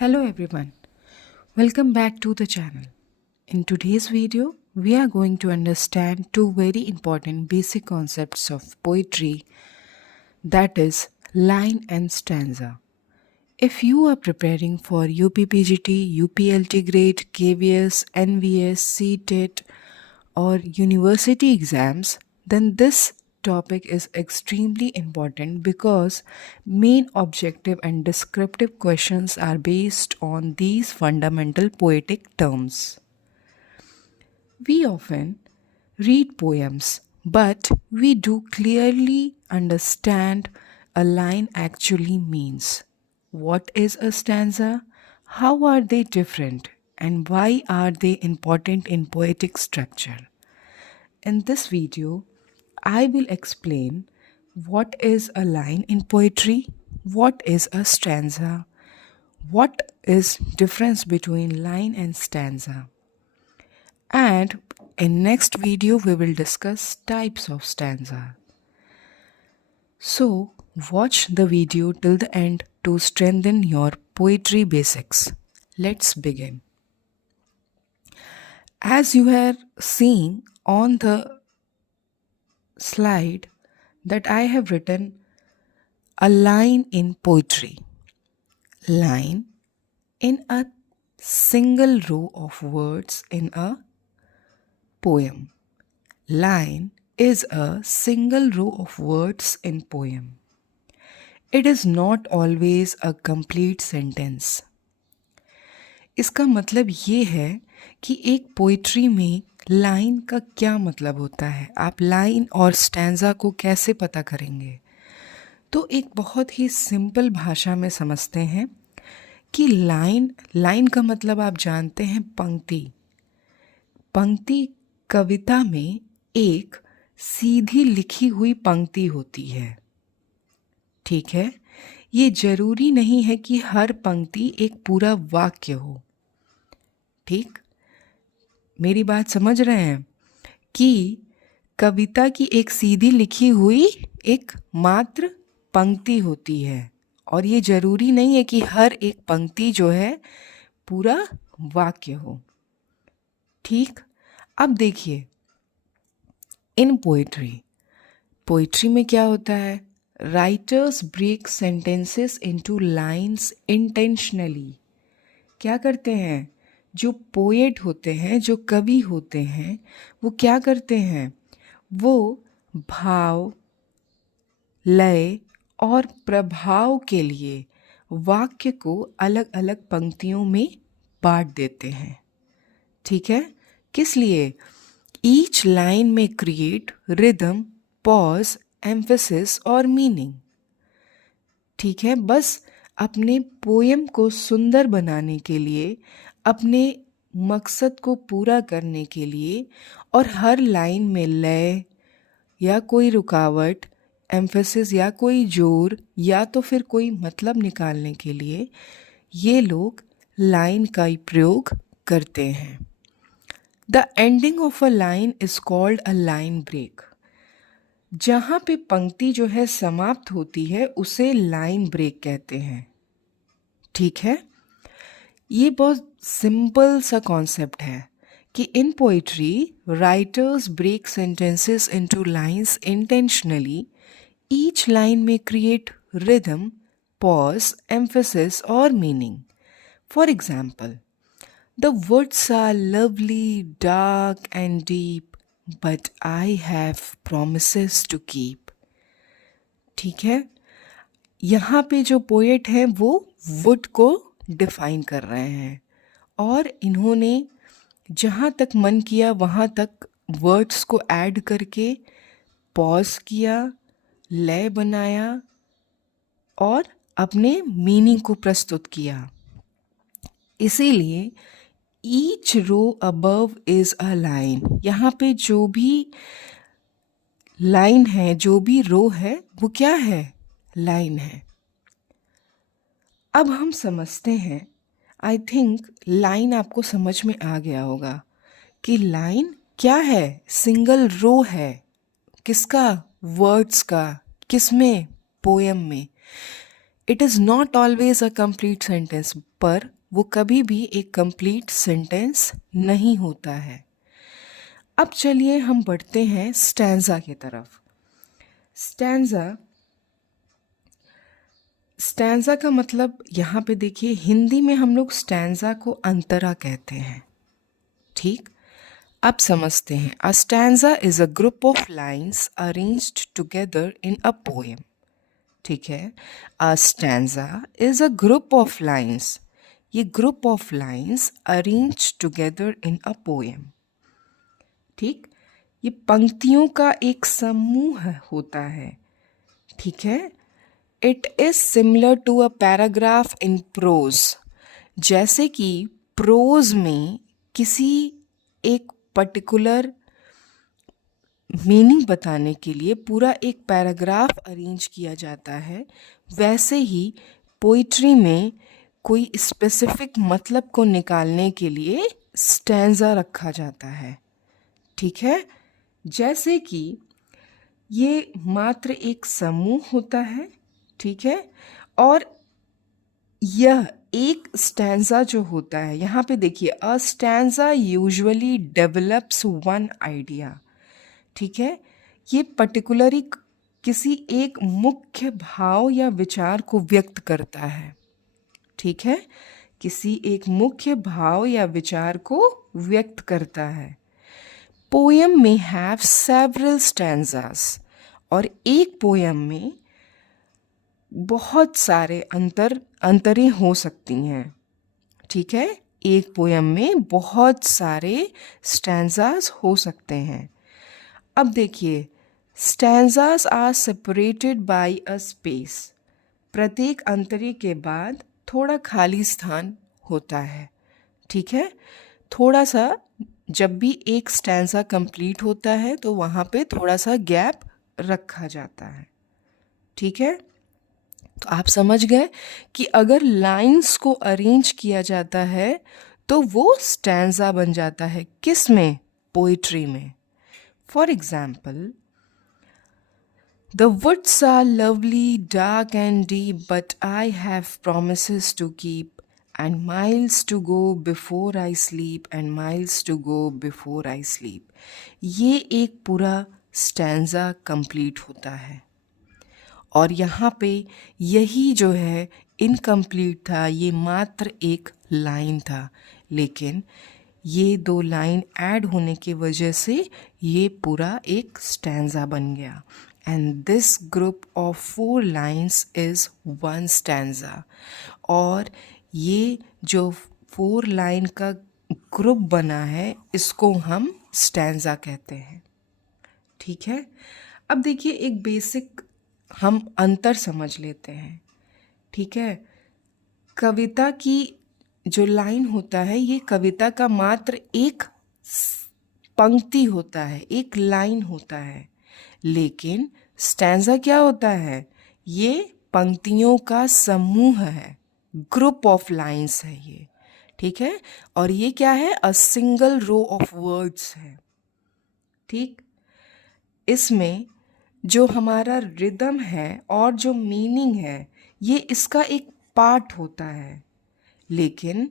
Hello everyone, welcome back to the channel. In today's video, we are going to understand two very important basic concepts of poetry, that is line and stanza. If you are preparing for UPPGT, UPLT grade, KVS, NVS, CTET or university exams, then this topic is extremely important because main objective and descriptive questions are based on these fundamental poetic terms. We often read poems, but we do clearly understand a line actually means. What is a stanza? How are they different? And why are they important in poetic structure? In this video, I will explain what is a line in poetry, what is a stanza, what is difference between line and stanza. And in next video we will discuss types of stanza. So watch the video till the end to strengthen your poetry basics. Let's begin. As you are seeing on the slide that I have written a line in poetry. Line in a single row of words in a poem. Line is a single row of words in poem. It is not always a complete sentence. इसका मतलब ये है कि एक poetry में line का क्या मतलब होता है, आप लाइन और स्टैंजा को कैसे पता करेंगे। तो एक बहुत ही सिंपल भाषा में समझते हैं कि लाइन का मतलब आप जानते हैं पंक्ति। पंक्ति कविता में एक सीधी लिखी हुई पंक्ति होती है, ठीक है। ये जरूरी नहीं है कि हर पंक्ति एक पूरा वाक्य हो, ठीक। मेरी बात समझ रहे हैं कि कविता की एक सीधी लिखी हुई एक मात्र पंक्ति होती है और ये जरूरी नहीं है कि हर एक पंक्ति जो है पूरा वाक्य हो, ठीक। अब देखिए इन पोइट्री में क्या होता है, writers break sentences into lines intentionally. क्या करते हैं, जो पोएट होते हैं, जो कवि होते हैं, वो क्या करते हैं, वो भाव, लय और प्रभाव के लिए वाक्य को अलग अलग पंक्तियों में बांट देते हैं, ठीक है। किस लिए, ईच लाइन में क्रिएट रिदम, पॉज, एम्फेसिस और मीनिंग, ठीक है। बस अपने पोएम को सुंदर बनाने के लिए, अपने मकसद को पूरा करने के लिए और हर लाइन में लय या कोई रुकावट, एम्फेसिस या कोई जोर या तो फिर कोई मतलब निकालने के लिए ये लोग लाइन का ही प्रयोग करते हैं। The ending of a line is called a line break. जहाँ पे पंक्ति जो है समाप्त होती है उसे लाइन ब्रेक कहते हैं, ठीक है। ये बहुत सिंपल सा कॉन्सेप्ट है कि in poetry writers break sentences into lines intentionally. Each line में क्रिएट रिदम, पॉज, एम्फेसिस और meaning. For example, the woods are lovely, dark and deep, but I have promises to keep. ठीक है, यहाँ पे जो poet हैं वो would को डिफाइन कर रहे हैं और इन्होंने जहाँ तक मन किया वहाँ तक वर्ड्स को ऐड करके पॉज किया, लय बनाया और अपने मीनिंग को प्रस्तुत किया। इसीलिए each row above is a line. यहाँ पे जो भी लाइन है, जो भी रो है, वो क्या है, लाइन है। अब हम समझते हैं, आई थिंक लाइन आपको समझ में आ गया होगा कि लाइन क्या है, सिंगल रो है। किसका, वर्ड्स का, किसमें, पोएम में। It is not always a complete sentence, पर वो कभी भी एक कंप्लीट सेंटेंस नहीं होता है। अब चलिए हम बढ़ते हैं स्टैंजा की तरफ। स्टैंजा का मतलब यहाँ पे देखिए, हिंदी में हम लोग स्टैंजा को अंतरा कहते हैं। ठीक, अब समझते हैं। A stanza is a group of lines arranged together in a poem. ठीक है, a stanza is a group of lines, ये group of lines arranged together in a poem. ठीक, ये पंक्तियों का एक समूह होता है। ठीक है, it is similar to a paragraph in prose. जैसे कि प्रोज में किसी एक पर्टिकुलर मीनिंग बताने के लिए पूरा एक पैराग्राफ अरेंज किया जाता है, वैसे ही पोइट्री में कोई स्पेसिफिक मतलब को निकालने के लिए स्टैंजा रखा जाता है। ठीक है, जैसे कि ये मात्र एक समूह होता है। ठीक है, और यह एक स्टैंजा जो होता है, यहाँ पे देखिए, a stanza usually develops one idea. ठीक है, ये पर्टिकुलरली किसी एक मुख्य भाव या विचार को व्यक्त करता है। ठीक है, किसी एक मुख्य भाव या विचार को व्यक्त करता है। पोएम में हैव सेवरल स्टैंजास, और एक पोएम में बहुत सारे अंतरें हो सकती हैं। ठीक है, एक पोएम में बहुत सारे स्टैंजास हो सकते हैं। अब देखिए, stanzas are separated by a space. प्रत्येक अंतरे के बाद थोड़ा खाली स्थान होता है। ठीक है, थोड़ा सा, जब भी एक स्टैंजा कंप्लीट होता है तो वहाँ पे थोड़ा सा गैप रखा जाता है। ठीक है, तो आप समझ गए कि अगर लाइंस को अरेंज किया जाता है तो वो स्टैंजा बन जाता है। किस में? पोइट्री में। For example, The woods are lovely, dark and deep, but I have promises to keep, and miles to go before I sleep, and miles to go before I sleep. ये एक पूरा stanza complete होता है, और यहाँ पे यही जो है इनकम्प्लीट था, ये मात्र एक लाइन था, लेकिन ये दो लाइन ऐड होने की वजह से ये पूरा एक स्टैंजा बन गया। And this group of 4 lines is one stanza. और ये जो 4 लाइन का ग्रुप बना है, इसको हम स्टैंजा कहते हैं। ठीक है, अब देखिए, एक बेसिक हम अंतर समझ लेते हैं। ठीक है, कविता की जो लाइन होता है, ये कविता का मात्र एक पंक्ति होता है, एक लाइन होता है, लेकिन स्टैंजा क्या होता है? ये पंक्तियों का समूह है, ग्रुप ऑफ लाइन्स है ये। ठीक है, और ये क्या है? A single row of words है। ठीक, इसमें जो हमारा रिदम है और जो मीनिंग है, ये इसका एक पार्ट होता है, लेकिन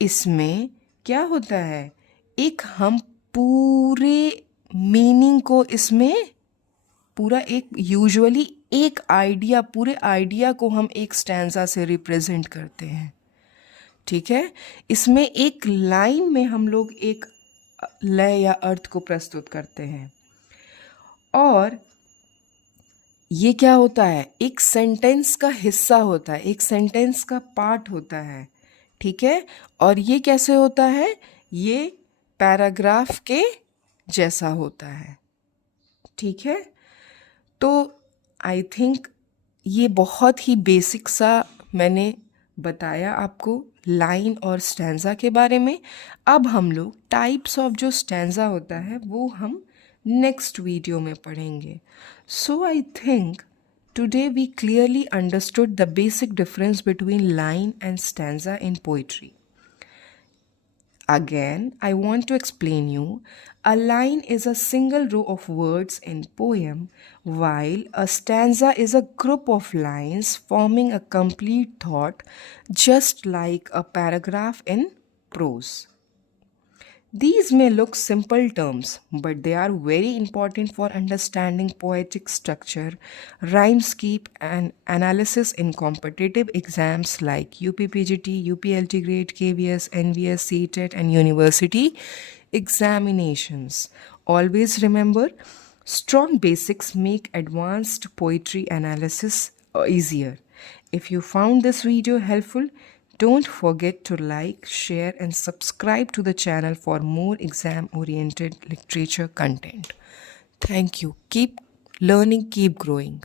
इसमें क्या होता है? एक हम पूरे मीनिंग को इसमें पूरा एक यूजुअली एक आइडिया, पूरे आइडिया को हम एक स्टैंजा से रिप्रेजेंट करते हैं। ठीक है, इसमें एक लाइन में हम लोग एक लय या अर्थ को प्रस्तुत करते हैं, और ये क्या होता है? एक सेंटेंस का हिस्सा होता है, एक सेंटेंस का पार्ट होता है। ठीक है, और ये कैसे होता है? ये पैराग्राफ के जैसा होता है। ठीक है, तो आई थिंक ये बहुत ही बेसिक सा मैंने बताया आपको लाइन और स्टैंजा के बारे में। अब हम लोग टाइप्स ऑफ जो स्टैंजा होता है वो हम नेक्स्ट वीडियो में पढ़ेंगे। So I think today we clearly understood the basic difference between line and stanza in poetry. Again, I want to explain you. A line is a single row of words in poem, while a stanza is a group of lines forming a complete thought, just like a paragraph in prose. These may look simple terms, but they are very important for understanding poetic structure, rhyme scheme, and analysis in competitive exams like UPPGT, UPLT grade, KVS, NVS, CTET, and university examinations. Always remember, strong basics make advanced poetry analysis easier. If you found this video helpful, don't forget to like, share, and subscribe to the channel for more exam oriented literature content. Thank you. Keep learning, keep growing.